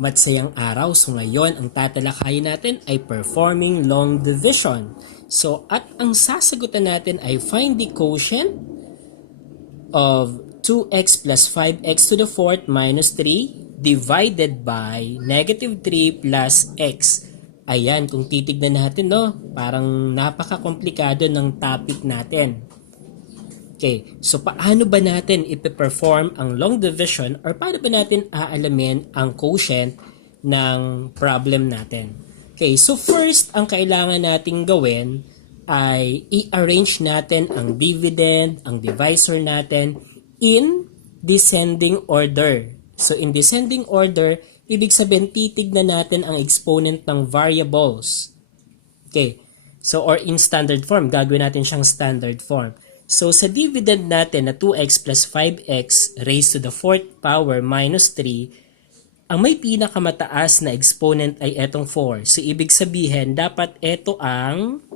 Matsayang araw. So ngayon, ang tatalakayin natin ay performing long division. So at ang sasagutan natin ay find the quotient of 2x plus 5x to the fourth minus 3 divided by negative 3 plus x. Ayan, kung titignan natin, no, parang napaka-komplikado ng topic natin. Okay, so paano ba natin ipe-perform ang long division or paano ba natin aalamin ang quotient ng problem natin? Okay, so first, ang kailangan nating gawin ay i-arrange natin ang dividend, ang divisor natin in descending order. So in descending order, ibig sabihin titignan natin ang exponent ng variables. Okay, so or in standard form, gagawin natin siyang standard form. So, sa dividend natin na 2x plus 5x raised to the fourth power minus 3, ang may pinakamataas na exponent ay etong 4. So, ibig sabihin, dapat ito ang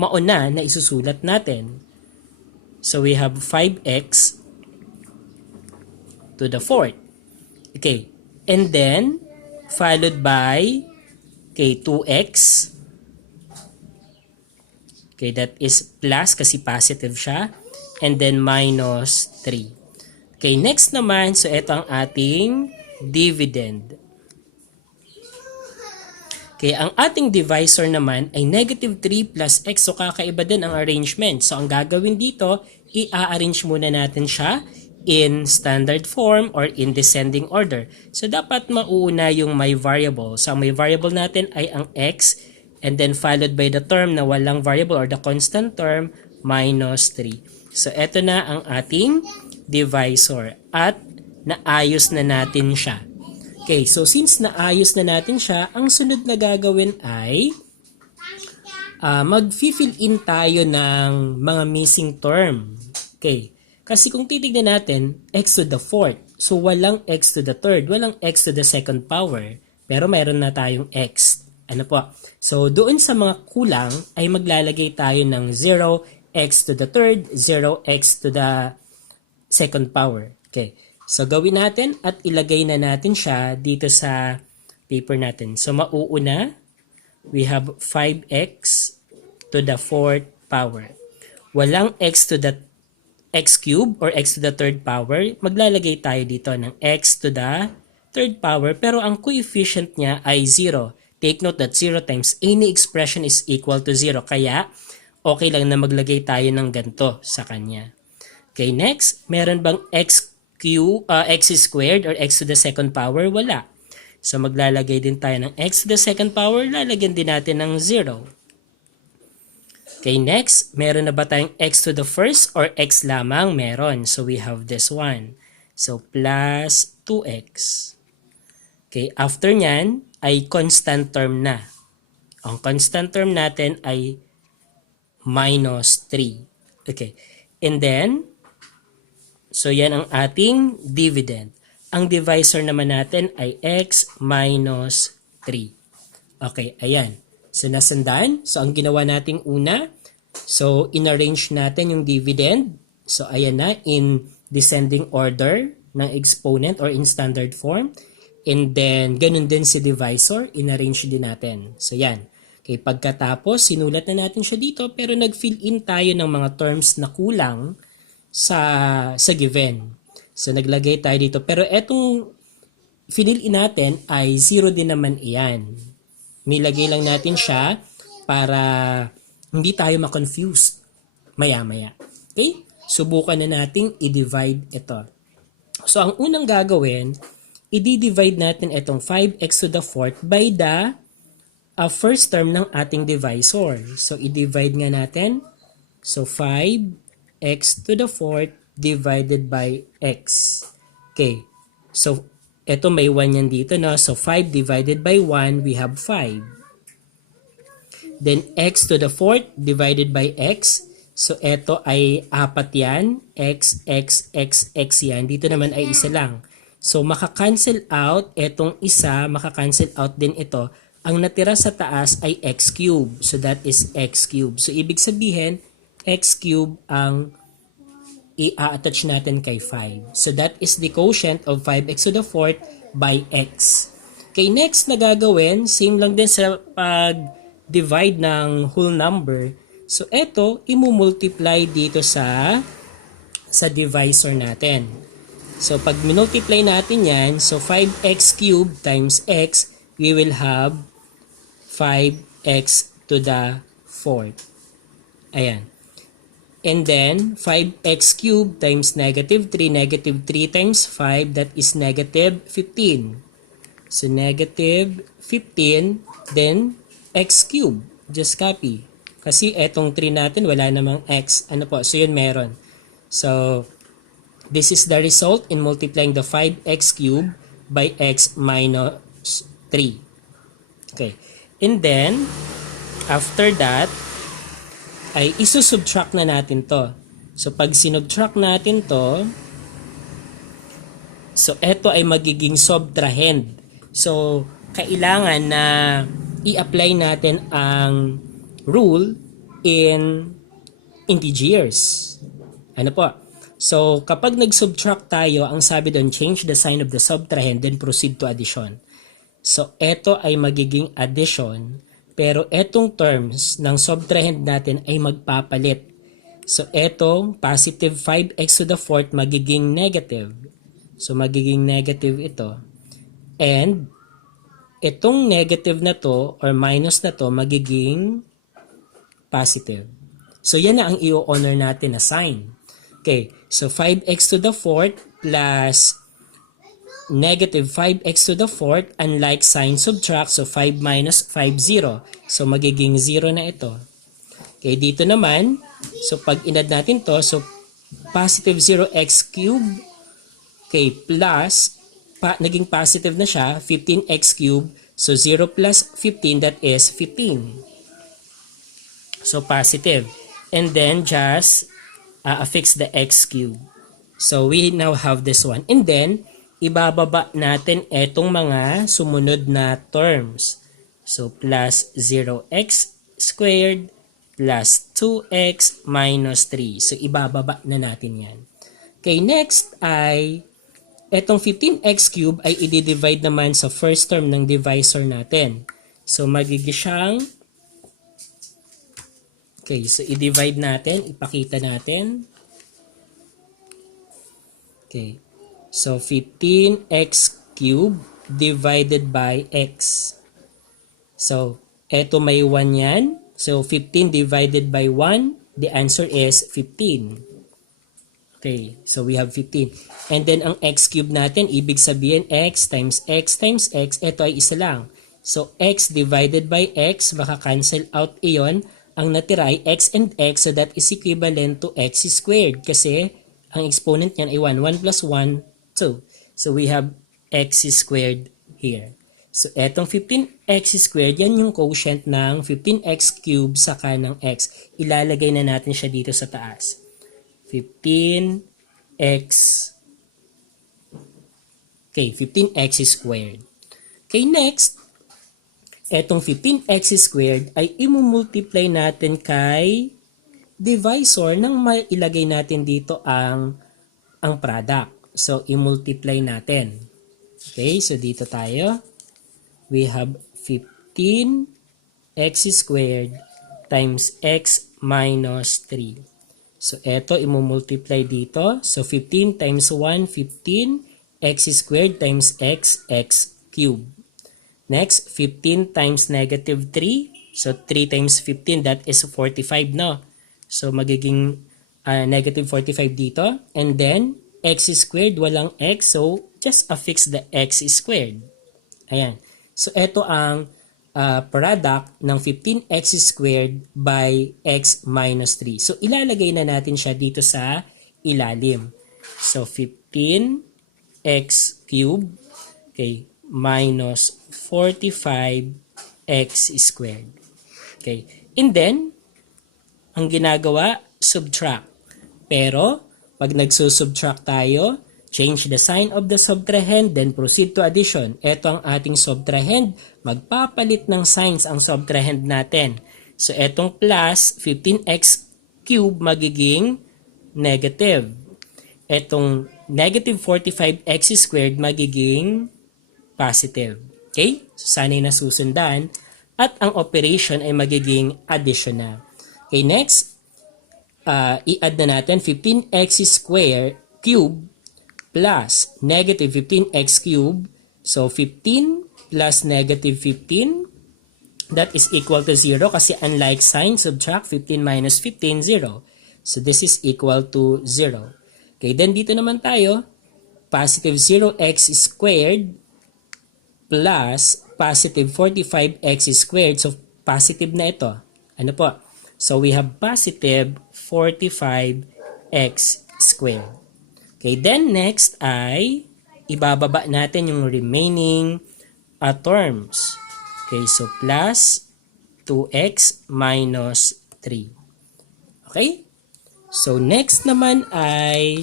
mauna na isusulat natin. So, we have 5x to the fourth. Okay. And then, followed by 2x. Okay, that is plus kasi positive siya. And then minus 3. Okay, next naman, so ito ang ating dividend. Okay, ang ating divisor naman ay negative 3 plus x. So kakaiba din ang arrangement. So ang gagawin dito, i-arrange muna natin siya in standard form or in descending order. So dapat mauuna yung may variable. So ang may variable natin ay ang x and then followed by the term na walang variable or the constant term minus 3. So, eto na ang ating divisor at naayos na natin siya. Okay, so since naayos na natin siya, ang sunod na gagawin ay mag-fill in tayo ng mga missing term. Okay, kasi kung titignan natin, x to the fourth. So, walang x to the third, walang x to the second power. Pero mayroon na tayong x. Ano po? So, doon sa mga kulang ay maglalagay tayo ng 0x to the third, 0x to the second power. Okay. So, gawin natin at ilagay na natin siya dito sa paper natin. So, mauuna, we have 5x to the fourth power. Walang x to the x cube or x to the third power. Maglalagay tayo dito ng x to the third power pero ang coefficient niya ay 0. Take note that 0 times any expression is equal to 0. Kaya, okay lang na maglagay tayo ng ganito sa kanya. Okay, next. Meron bang x squared or x to the second power? Wala. So, maglalagay din tayo ng x to the second power. Lalagyan din natin ng 0. Okay, next. Meron na ba tayong x to the first or x lamang? Meron. So, we have this one. So, plus 2x. Okay, after nyan, ay constant term na. Ang constant term natin ay minus 3. Okay. And then, so yan ang ating dividend. Ang divisor naman natin ay x minus 3. Okay, ayan. So, nasandaan. So, ang ginawa nating una, so, inarrange natin yung dividend. So, ayan na, in descending order ng exponent or in standard form. And then, ganun din si divisor, inarrange din natin. So, yan. Okay, pagkatapos, sinulat na natin siya dito, pero nag-fill in tayo ng mga terms na kulang sa given. So, naglagay tayo dito. Pero etong fill in natin ay 0 din naman iyan. Nilagay lang natin siya para hindi tayo ma-confuse maya-maya. Okay? Subukan na nating i-divide ito. So, ang unang gagawin, i-divide natin itong 5x to the fourth by the first term ng ating divisor. So, i-divide nga natin. So, 5x to the fourth divided by x. Okay. So, ito may 1 yan dito, no? So, 5 divided by 1, we have 5. Then, x to the fourth divided by x. So, ito ay 4 yan. X, x, x, x yan. Dito naman ay isa lang. So, maka-cancel out itong isa, maka-cancel out din ito. Ang natira sa taas ay x cube. So, that is x cube. So, ibig sabihin, x cube ang i-attach natin kay 5. So, that is the quotient of 5x to the fourth by x. Okay, next na gagawin, same lang din sa pag-divide ng whole number. So, eto, imumultiply dito sa divisor natin. So, pag minultiply natin yan, so 5x cubed times x, we will have 5x to the 4th. Ayan. And then, 5x cubed times negative 3 times 5, that is negative 15. So, negative 15, then x cubed. Just copy. Kasi etong 3 natin, wala namang x. Ano po? So, yun meron. So, this is the result in multiplying the 5x cubed by x minus 3. Okay. And then, after that, ay isusubtract na natin to. So, pag sinubtract natin to, so, eto ay magiging subtrahend. So, kailangan na i-apply natin ang rule in integers. Ano po? So, kapag nag-subtract tayo, ang sabi doon, change the sign of the subtrahend, then proceed to addition. So, eto ay magiging addition, pero etong terms ng subtrahend natin ay magpapalit. So, etong positive 5x to the 4th magiging negative. So, magiging negative ito. And, itong negative na to or minus na to magiging positive. So, yan na ang i-honor natin na sign. Okay, so 5x to the 4th plus negative 5x to the 4th, unlike sign subtract, so 5 minus 5, 0. So, magiging 0 na ito. Okay, dito naman, so pag inad natin to, so positive 0x cubed, okay, plus, naging positive na siya, 15x cubed, so 0 plus 15, that is 15. So, positive. And then, just affix the x cubed. So, we now have this one. And then, ibababa natin etong mga sumunod na terms. So, plus 0x squared plus 2x minus 3. So, ibababa na natin yan. Okay, next ay etong 15x cubed ay i-divide naman sa first term ng divisor natin. So, magiging siyang, okay, so i-divide natin, ipakita natin. Okay. So, 15x cubed divided by x. So, eto may 1 yan. So, 15 divided by 1, the answer is 15. Okay, so we have 15. And then, ang x cubed natin, ibig sabihin x times x times x, eto ay isa lang. So, x divided by x, maka-cancel out iyon. Ang natira ay x and x, so that is equivalent to x squared. Kasi, ang exponent niyan ay 1. 1 plus 1, 2. So, we have x squared here. So, etong 15x squared, yan yung quotient ng 15x cubed saka ng x. Ilalagay na natin siya dito sa taas. 15x, okay, 15x squared. Okay, next, etong 15x squared ay imumultiply natin kay divisor nang mailagay natin dito ang product. So, i-multiply natin. Okay, so dito tayo. We have 15x squared times x minus 3. So, eto, i-multiply dito. So, 15 times 1, 15. X squared times x, x cubed. Next, 15 times negative 3. So, 3 times 15, that is 45, no? So, magiging negative 45 dito. And then, x squared, walang x. So, just affix the x squared. Ayan. So, ito ang product ng 15x squared by x minus 3. So, ilalagay na natin siya dito sa ilalim. So, 15x cubed, okay, minus 45x squared. Okay. And then, ang ginagawa, subtract. Pero, pag nagsusubtract tayo, change the sign of the subtrahend, then proceed to addition. Ito ang ating subtrahend. Magpapalit ng signs ang subtrahend natin. So, etong plus 15x cubed magiging negative. Etong negative 45x squared magiging positive. Okay? So, sana yung nasusundan. At ang operation ay magiging addition na. Okay, next, i-add na natin 15x squared cube plus negative 15x cube. So, 15 plus negative 15, that is equal to 0 kasi unlike sign, subtract 15 minus 15, 0. So, this is equal to 0. Okay, then dito naman tayo, positive 0x squared plus positive 45x squared. So, positive na ito. Ano po? So, we have positive 45x squared. Okay, then next ay ibababa natin yung remaining terms. Okay, so plus 2x minus 3. Okay? So, next naman ay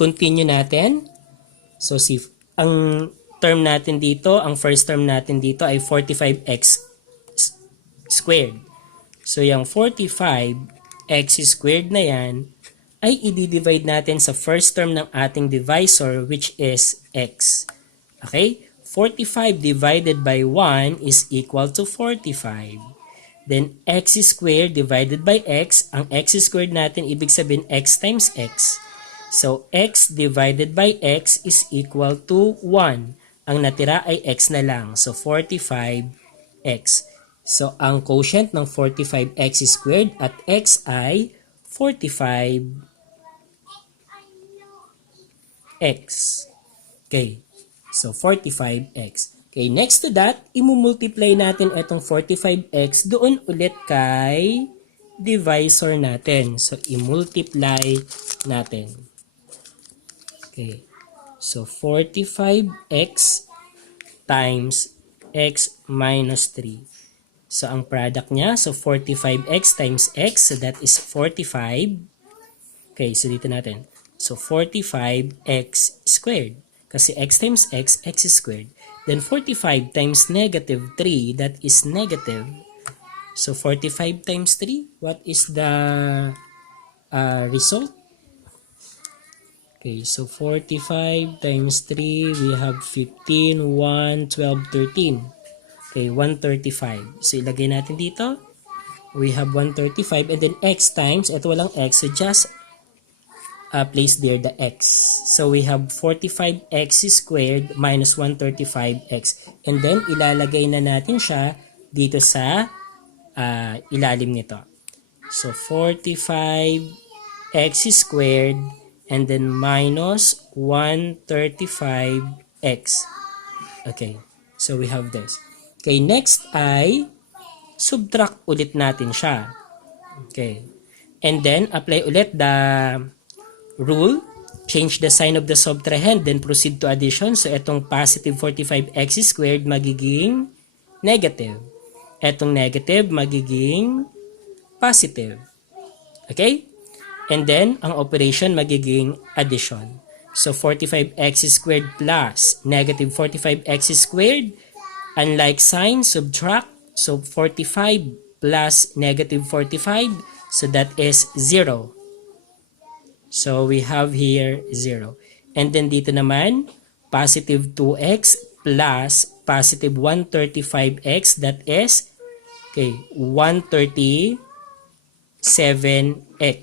continue natin. So, ang term natin dito, ang first term natin dito ay 45x squared. So, yung 45x squared na yan ay i-divide natin sa first term ng ating divisor which is x. Okay? 45 divided by 1 is equal to 45. Then, x squared divided by x. Ang x squared natin, ibig sabihin x times x. So, x divided by x is equal to 1. Ang natira ay x na lang. So, 45x. So, ang quotient ng 45x squared at x ay 45x. Okay. So, 45x. Okay, next to that, imumultiply natin itong 45x doon ulit kay divisor natin. So, imultiply natin. Okay. So, 45x times x minus 3. So, ang product niya, so 45x times x, so that is 45. Okay, so dito natin. So, 45x squared. Kasi x times x, x squared. Then 45 times negative 3, that is negative. So 45 times 3, what is the result? Okay, so 45 times 3, we have 15, 1, 12, 13. Okay, 135. So ilagay natin dito. We have 135 and then x times, ito walang x, so just place there the x. So we have 45x squared minus 135x. And then ilalagay na natin siya dito sa ilalim nito. So 45x squared and then minus 135x. Okay. So we have this. Okay, next ay subtract ulit natin siya. Okay. And then apply ulit the rule, change the sign of the subtrahend, then proceed to addition. So, itong positive 45x squared magiging negative. Itong negative magiging positive. Okay? And then, ang operation magiging addition. So, 45x squared plus negative 45x squared. Unlike sign, subtract. So, 45 plus negative 45. So, that is 0. So, we have here 0. And then dito naman, positive 2x plus positive 135x, that is, okay, 137x.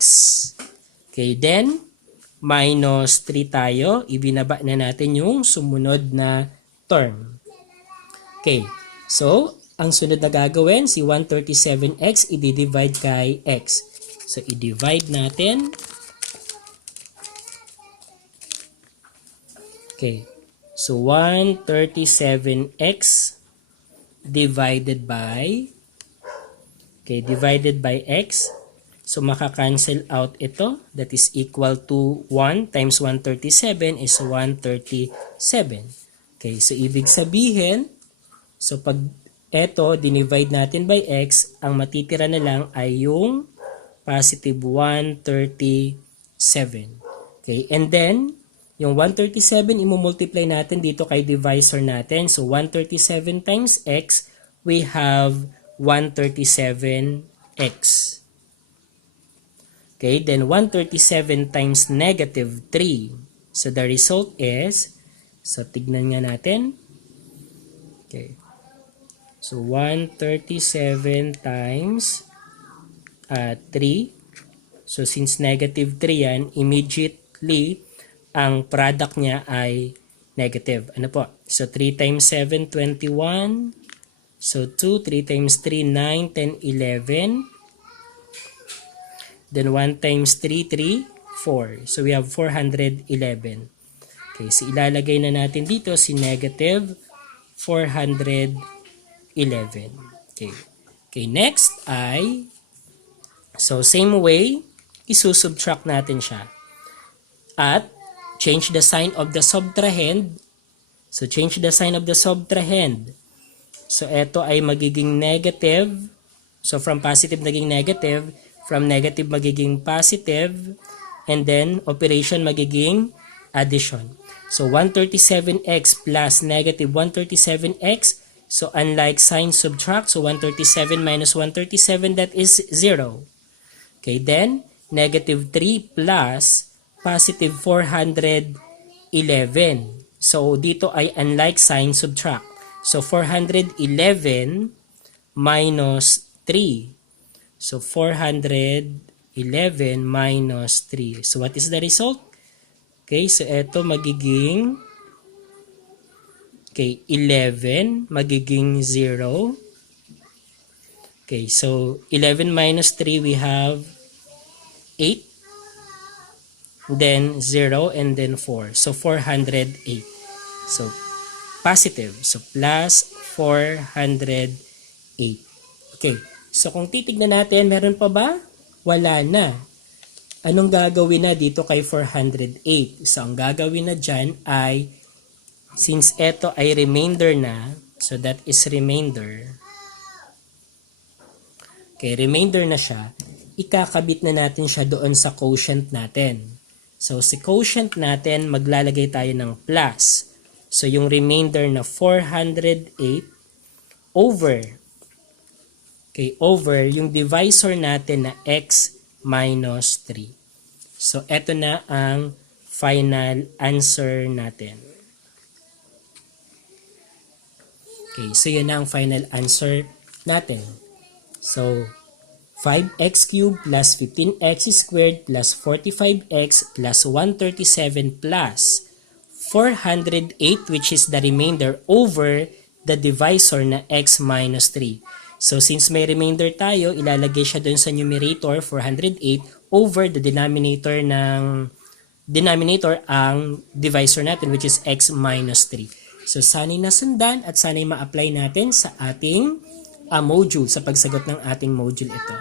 Okay, then, minus 3 tayo. Ibinaba na natin yung sumunod na term. Okay, so, ang sunod na gagawin, si 137x, i-divide kay x. So, i-divide natin. Okay, so 137x divided by x. So makakancel out ito. That is equal to 1 times 137 is 137. Okay, so ibig sabihin, so pag ito, dinivide natin by x, ang matitira na lang ay yung positive 137. Okay, and then, yung 137, imumultiply natin dito kay divisor natin. So, 137 times x, we have 137x. Okay, then 137 times negative 3. So, the result is, so tignan nga natin. Okay. So 137 times 3. So since negative 3 yan, immediately ang product niya ay negative. Ano po? So 3 times 7, 21. So 2, 3 times 3, 9, 10, 11. Then 1 times 3, 3, 4. So we have 411. Okay, so ilalagay na natin dito si negative 411. Okay. Okay, next ay, so same way, isusubtract natin siya. At change the sign of the subtrahend. So change the sign of the subtrahend. So ito ay magiging negative. So from positive naging negative, from negative magiging positive, and then operation magiging addition. So 137x plus negative 137x. So unlike sign subtract, so 137 minus 137, that is 0. Okay, then negative 3 plus positive 411. So dito ay unlike sign subtract. So 411 minus 3. So 411 minus 3. So what is the result? Okay, so ito magiging 11 magiging 0. Okay, so 11 minus 3 we have 8. Then 0 and then 4. So 408. So positive. So plus 408. Okay. So kung titignan natin, meron pa ba? Wala na. Anong gagawin na dito kay 408? So ang gagawin na dyan ay, since ito ay remainder na, so that is remainder. Okay, remainder na siya. Ikakabit na natin siya doon sa quotient natin. So sa quotient natin, maglalagay tayo ng plus. So yung remainder na 408 over, over yung divisor natin na x minus 3. So eto na ang final answer natin. Okay, so yun na ang final answer natin. So 5x cubed plus 15x squared plus 45x plus 137 plus 408, which is the remainder, over the divisor na x minus 3. So since may remainder tayo, ilalagay siya dun sa numerator 408 over the denominator ang divisor natin, which is x minus 3. So sana'y nasundan at sana'y ma-apply natin sa ating module, sa pagsagot ng ating module ito.